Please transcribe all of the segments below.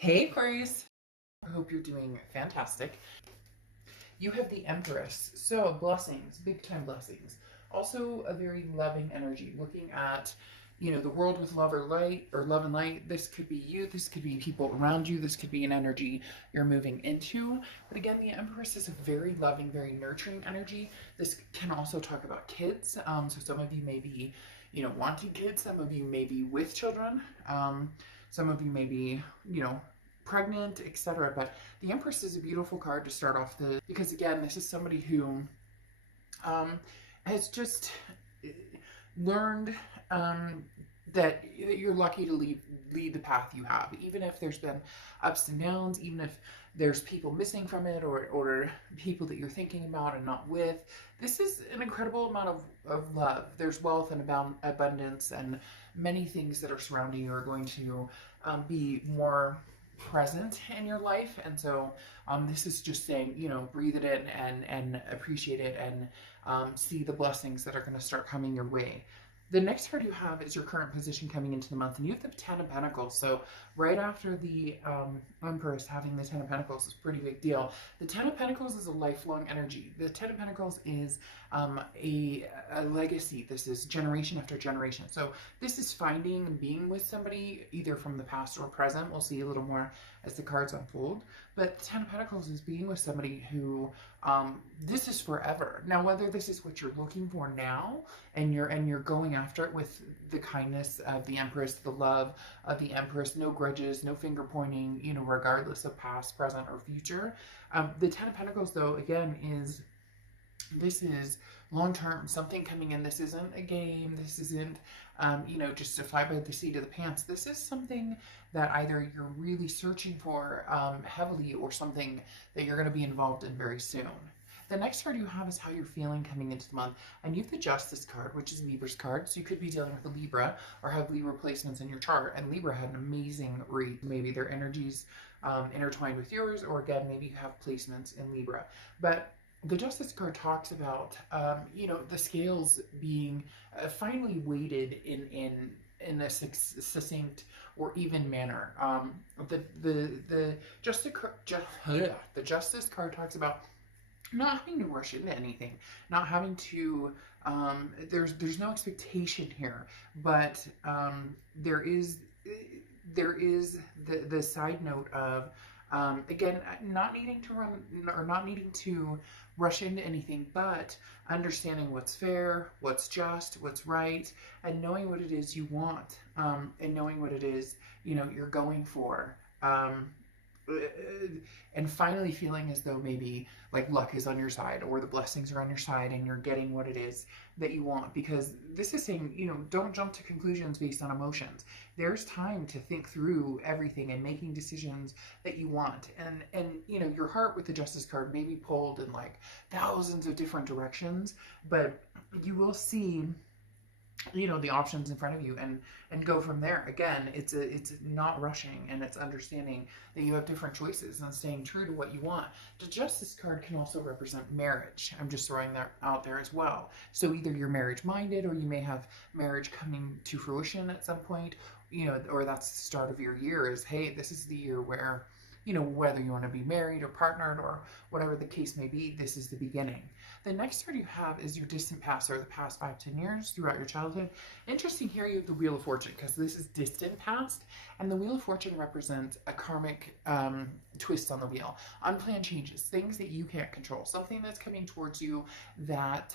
Hey Aquarius, I hope you're doing fantastic. You have the Empress, so blessings, big time blessings. Also a very loving energy, looking at, the world with love or light or love and light. This could be you, this could be people around you, this could be an energy you're moving into. But again, the Empress is a very loving, very nurturing energy. This can also talk about kids. So some of you may be, wanting kids, some of you may be with children. Some of you may be, pregnant, etc. But the Empress is a beautiful card to start off because again, this is somebody who um, has just learned that you're lucky to lead the path you have, even if there's been ups and downs, even if there's people missing from it or people that you're thinking about and not with. This is an incredible amount of love. There's wealth and abundance, and many things that are surrounding you are going to be more present in your life. And so this is just saying, breathe it in and appreciate it, and see the blessings that are going to start coming your way. The next card you have is your current position coming into the month, and you have the Ten of Pentacles. So right after the Empress, having the Ten of Pentacles is a pretty big deal. The Ten of Pentacles is a lifelong energy. The Ten of Pentacles is a legacy. This is generation after generation. So this is finding and being with somebody either from the past or present. We'll see a little more as the cards unfold. But the Ten of Pentacles is being with somebody who this is forever. Now, whether this is what you're looking for now, and you're going after it with the kindness of the Empress, the love of the Empress, no grudges, no finger pointing, regardless of past, present, or future. The Ten of Pentacles, though, again, this is long term, something coming in. This isn't a game. This isn't, just a fly by the seat of the pants. This is something that either you're really searching for heavily, or something that you're going to be involved in very soon. The next card you have is how you're feeling coming into the month. And you have the Justice card, which is Libra's card. So you could be dealing with a Libra or have Libra placements in your chart. And Libra had an amazing read. Maybe their energies intertwined with yours, or again, maybe you have placements in Libra. But the Justice card talks about, the scales being finally weighted in a succinct or even manner. The Justice card talks about not having to rush into anything, not having to. There's no expectation here, but there is the side note of. Again, not needing to run or not needing to rush into anything, but understanding what's fair, what's just, what's right, and knowing what it is you want, and knowing what it is you're going for. And finally feeling as though maybe like luck is on your side, or the blessings are on your side, and you're getting what it is that you want. Because this is saying, don't jump to conclusions based on emotions. There's time to think through everything and making decisions that you want. And your heart with the Justice card may be pulled in like thousands of different directions, but you will see the options in front of you, and go from there. Again, it's not rushing, and it's understanding that you have different choices and staying true to what you want. The Justice card can also represent marriage. I'm just throwing that out there as well. So either you're marriage minded, or you may have marriage coming to fruition at some point, or that's the start of your year, is hey, this is the year where whether you want to be married or partnered or whatever the case may be, this is the beginning. The next card you have is your distant past, or the past 5-10 years throughout your childhood. Interesting here, you have the Wheel of Fortune, because this is distant past, and the Wheel of Fortune represents a karmic twist on the wheel. Unplanned changes, things that you can't control, something that's coming towards you that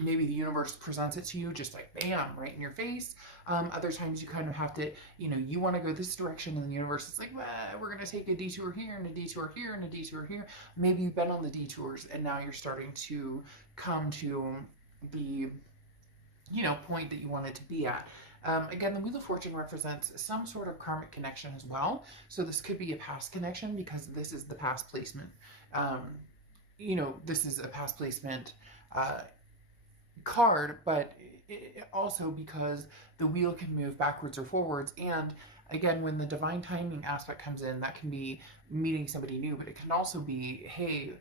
maybe the universe presents it to you just like bam, right in your face. Other times you kind of have to, you want to go this direction, and the universe is like, well, we're going to take a detour here and a detour here and a detour here. Maybe you've been on the detours, and now you're starting to come to the point that you wanted to be at. Again, the Wheel of Fortune represents some sort of karmic connection as well. So this could be a past connection, because this is the past placement. This is a past placement card, but also because the wheel can move backwards or forwards. And again, when the divine timing aspect comes in, that can be meeting somebody new, but it can also be, hey,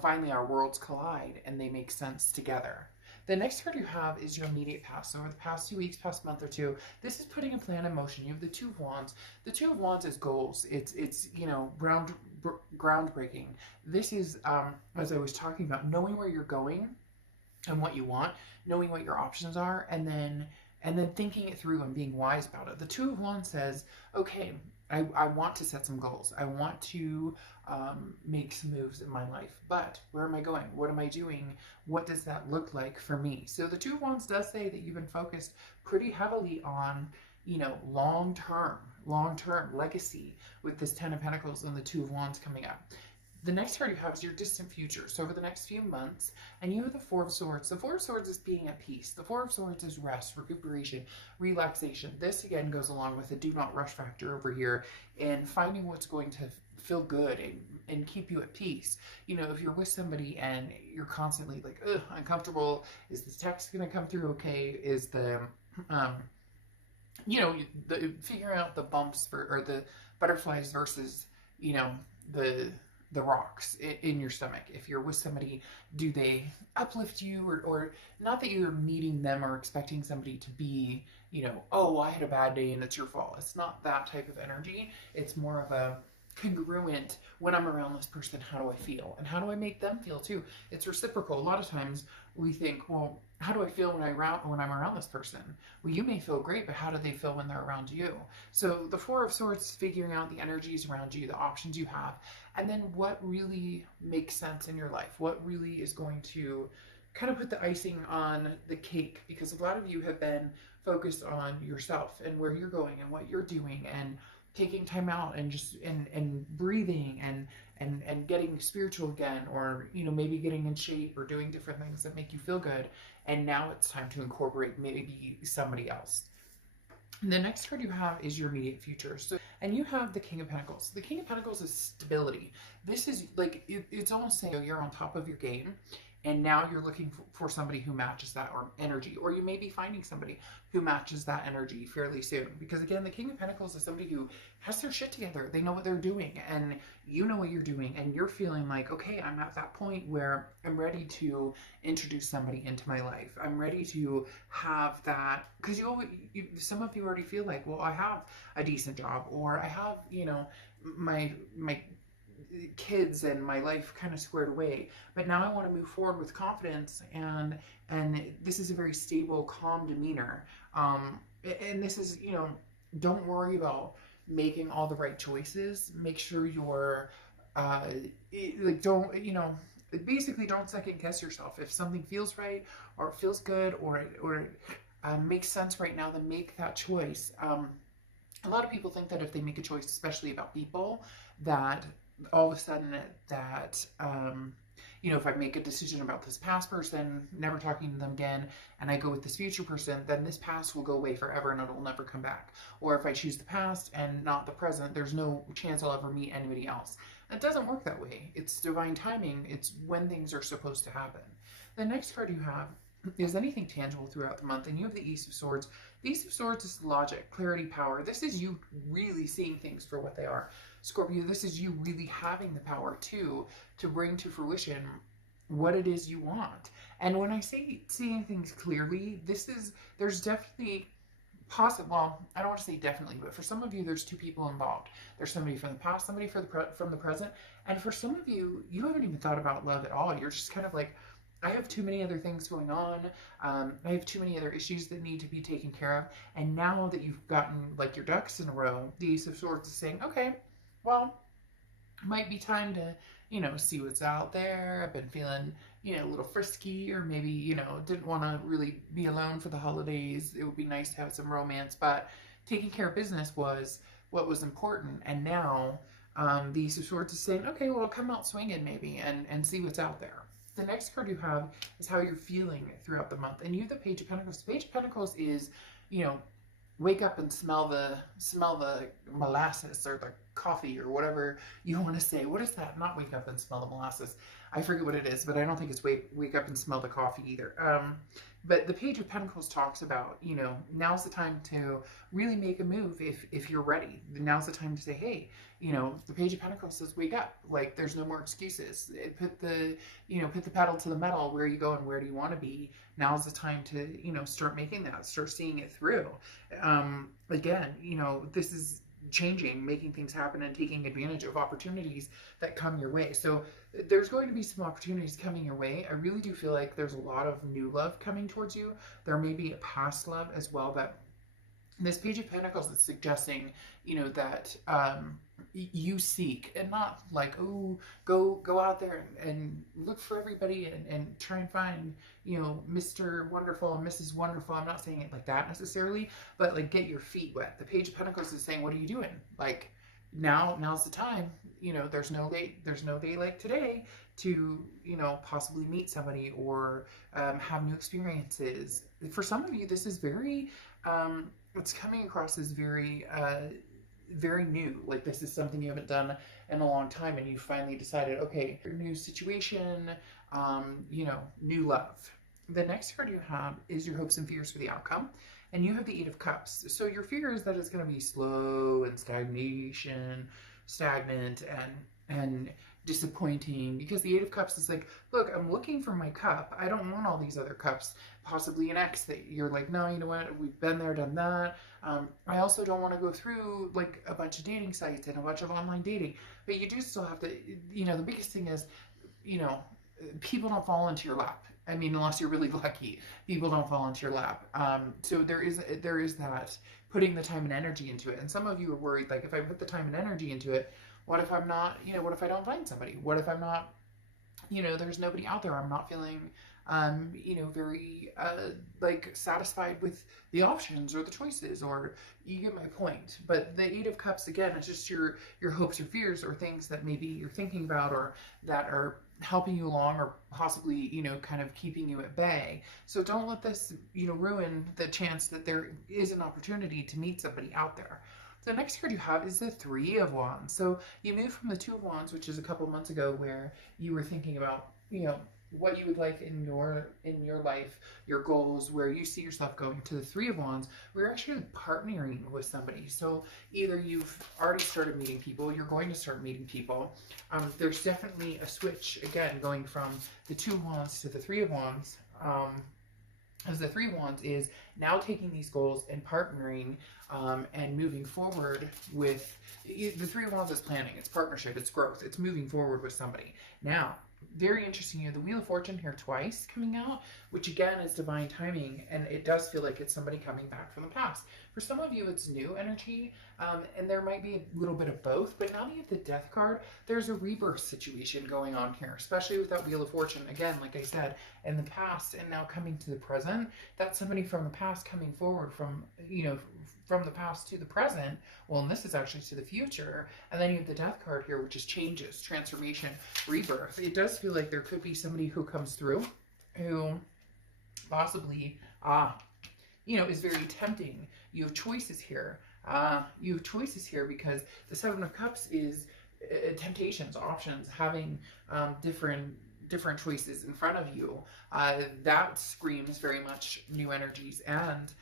finally our worlds collide and they make sense together. The next card you have is your immediate past. So over the past 2 weeks, past month or two, this is putting a plan in motion. You have the Two of Wands. The Two of Wands is goals. It's groundbreaking. This is, as I was talking about, knowing where you're going and what you want, knowing what your options are, and then thinking it through and being wise about it. The Two of Wands says, okay, I want to set some goals. I want to make some moves in my life, but where am I going? What am I doing? What does that look like for me? So the Two of Wands does say that you've been focused pretty heavily on, long-term legacy with this Ten of Pentacles and the Two of Wands coming up. The next card you have is your distant future. So over the next few months, and you have the Four of Swords. The Four of Swords is being at peace. The Four of Swords is rest, recuperation, relaxation. This again goes along with the do not rush factor over here and finding what's going to feel good and keep you at peace. If you're with somebody and you're constantly like, ugh, uncomfortable, is this text going to come through okay? Is the, figuring out the bumps or the butterflies versus, the rocks in your stomach. If you're with somebody, do they uplift you or not that you're meeting them or expecting somebody to be, oh, I had a bad day and it's your fault. It's not that type of energy. It's more of a congruent, when I'm around this person, how do I feel? And how do I make them feel too? It's reciprocal. A lot of times we think, well, how do I feel when I'm around this person? Well, you may feel great, but how do they feel when they're around you? So the Four of Swords, figuring out the energies around you, the options you have, and then what really makes sense in your life, what really is going to kind of put the icing on the cake, because a lot of you have been focused on yourself and where you're going and what you're doing and taking time out and just and breathing and getting spiritual again, or maybe getting in shape or doing different things that make you feel good. And now it's time to incorporate maybe somebody else. And the next card you have is your immediate future. So, and you have the King of Pentacles. The King of Pentacles is stability. This is like, it's almost saying you're on top of your game, and now you're looking for somebody who matches that or energy, or you may be finding somebody who matches that energy fairly soon. Because again, the King of Pentacles is somebody who has their shit together. They know what they're doing, and you know what you're doing, and you're feeling like, okay, I'm at that point where I'm ready to introduce somebody into my life. I'm ready to have that, because some of you already feel like, well, I have a decent job, or I have, my kids and my life kind of squared away, but now I want to move forward with confidence, and this is a very stable, calm demeanor, and this is, don't worry about making all the right choices. Make sure you're basically don't second guess yourself. If something feels right or feels good or makes sense right now, then make that choice. A lot of people think that if they make a choice, especially about people, that all of a sudden that, if I make a decision about this past person, never talking to them again, and I go with this future person, then this past will go away forever and it'll never come back. Or if I choose the past and not the present, there's no chance I'll ever meet anybody else. It doesn't work that way. It's divine timing. It's when things are supposed to happen. The next card you have is anything tangible throughout the month, and you have the Ace of Swords. The Ace of Swords is logic, clarity, power. This is you really seeing things for what they are. Scorpio, this is you really having the power to bring to fruition what it is you want. And when I say seeing things clearly, there's definitely well, I don't want to say definitely, but for some of you, there's two people involved. There's somebody from the past, somebody from the present, and for some of you, you haven't even thought about love at all. You're just kind of like, I have too many other things going on. I have too many other issues that need to be taken care of. And now that you've gotten like your ducks in a row, the Ace of Swords is saying, okay, well, it might be time to, see what's out there. I've been feeling, a little frisky, or maybe, didn't want to really be alone for the holidays. It would be nice to have some romance, but taking care of business was what was important. And now the Ace of Swords is saying, okay, well, come out swinging maybe and see what's out there. The next card you have is how you're feeling throughout the month. And you have the Page of Pentacles. The Page of Pentacles is, wake up and smell the molasses or the coffee or whatever you want to say. What is that? Not wake up and smell the molasses. I forget what it is, but I don't think it's wake up and smell the coffee either. But the Page of Pentacles talks about, you know, now's the time to really make a move if you're ready. Now's the time to say, hey, you know, the Page of Pentacles says wake up. Like, there's no more excuses. Put the, you know, put the pedal to the metal. Where are you going? Where do you want to be? Now's the time to, you know, start making that, start seeing it through. Again, you know, this is changing, making things happen, and taking advantage of opportunities that come your way. So there's going to be some opportunities coming your way. I really do feel like there's a lot of new love coming towards you. There may be a past love as well, but this Page of Pentacles is suggesting, you know, that you seek, and not like, oh, go out there and look for everybody and try and find, you know, Mr. Wonderful and Mrs. Wonderful. I'm not saying it like that necessarily, but like, get your feet wet. The Page of Pentacles is saying, what are you doing? Like, now's the time. You know, there's no day like today to, you know, possibly meet somebody or have new experiences. For some of you, this is very it's coming across as very very new. Like, this is something you haven't done in a long time, and you finally decided, okay, new situation, you know, new love. The next card you have is your hopes and fears for the outcome, and you have the Eight of Cups. So your fear is that it's going to be slow and stagnant and disappointing, because the Eight of Cups is like, look, I'm looking for my cup. I don't want all these other cups. Possibly an ex that you're like, no, you know what, we've been there, done that. I also don't want to go through like a bunch of dating sites and a bunch of online dating, but you do still have to, you know, the biggest thing is, you know, people don't fall into your lap. I mean, unless you're really lucky, people don't fall into your lap. So there is that, putting the time and energy into it. And some of you are worried, like, if I put the time and energy into it, what if I'm not, you know, what if I don't find somebody? What if I'm not, you know, there's nobody out there. I'm not feeling, you know, very, like, satisfied with the options or the choices, or you get my point. But the Eight of Cups, again, it's just your hopes or fears, or things that maybe you're thinking about, or that are helping you along, or possibly, you know, kind of keeping you at bay. So don't let this, you know, ruin the chance that there is an opportunity to meet somebody out there. The next card you have is the Three of Wands. So you moved from the Two of Wands, which is a couple months ago, where you were thinking about, you know, what you would like in your life, your goals, where you see yourself going, to the Three of Wands. We're actually partnering with somebody. So either you've already started meeting people, you're going to start meeting people. There's definitely a switch, again, going from the Two of Wands to the Three of Wands. As the Three of Wands is now taking these goals and partnering and moving forward with, the Three of Wands is planning, it's partnership, it's growth, it's moving forward with somebody. Now, very interesting, you have the Wheel of Fortune here twice coming out, which again is divine timing, and it does feel like it's somebody coming back from the past. For some of you, it's new energy, and there might be a little bit of both, but now that you have the Death card, there's a rebirth situation going on here, especially with that Wheel of Fortune. Again, like I said, in the past and now coming to the present, that's somebody from the past coming forward from, you know, from the past to the present. Well, and this is actually to the future. And then you have the Death card here, which is changes, transformation, rebirth. It does feel like there could be somebody who comes through who possibly, you know, is very tempting. You have choices here. You have choices here because the Seven of Cups is temptations, options, having different choices in front of you. That screams very much new energies and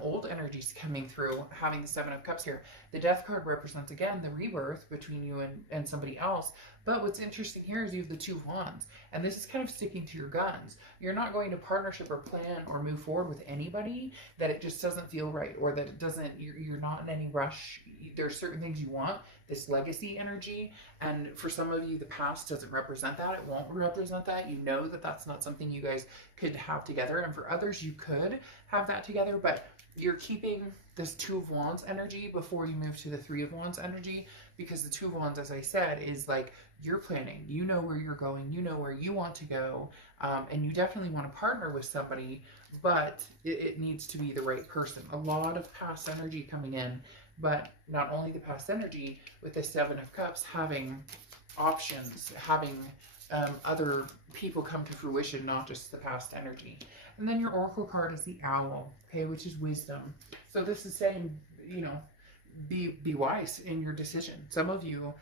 old energies coming through, having the Seven of Cups here. The Death card represents, again, the rebirth between you and somebody else. But what's interesting here is you have the Two of Wands, and this is kind of sticking to your guns. You're not going to partnership or plan or move forward with anybody that it just doesn't feel right, or that it doesn't, you're not in any rush. There's certain things you want, this legacy energy, and for some of you, the past doesn't represent that. It won't represent that. You know that that's not something you guys could have together, and for others, you could have that together, but you're keeping this Two of Wands energy before you move to the Three of Wands energy, because the Two of Wands, as I said, is like, you're planning, you know where you're going, you know where you want to go, and you definitely want to partner with somebody, but it needs to be the right person. A lot of past energy coming in, but not only the past energy, with the Seven of Cups, having options, having other people come to fruition, not just the past energy. And then your Oracle card is the Owl, okay, which is wisdom. So this is saying, you know, be wise in your decision. Some of you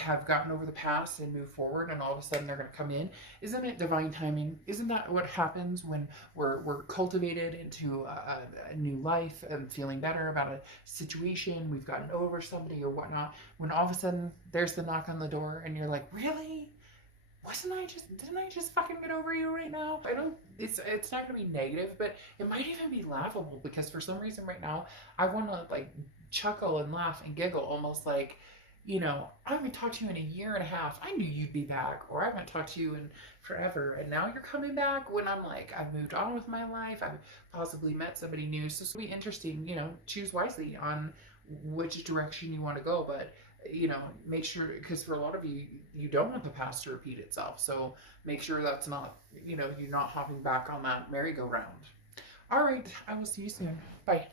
have gotten over the past and moved forward, and all of a sudden they're going to come in. Isn't it divine timing? Isn't that what happens when we're cultivated into a new life and feeling better about a situation? We've gotten over somebody or whatnot. When all of a sudden there's the knock on the door, and you're like, really? Didn't I just fucking get over you right now? I don't, it's not gonna be negative, but it might even be laughable, because for some reason right now I want to like chuckle and laugh and giggle, almost like, I haven't talked to you in a year and a half. I knew you'd be back, or I haven't talked to you in forever, and now you're coming back, when I'm like, I've moved on with my life. I've possibly met somebody new. So it'll be interesting, choose wisely on which direction you want to go. But make sure, because for a lot of you, you don't want the past to repeat itself. So make sure that's not, you're not hopping back on that merry-go-round. All right, I will see you soon. Bye.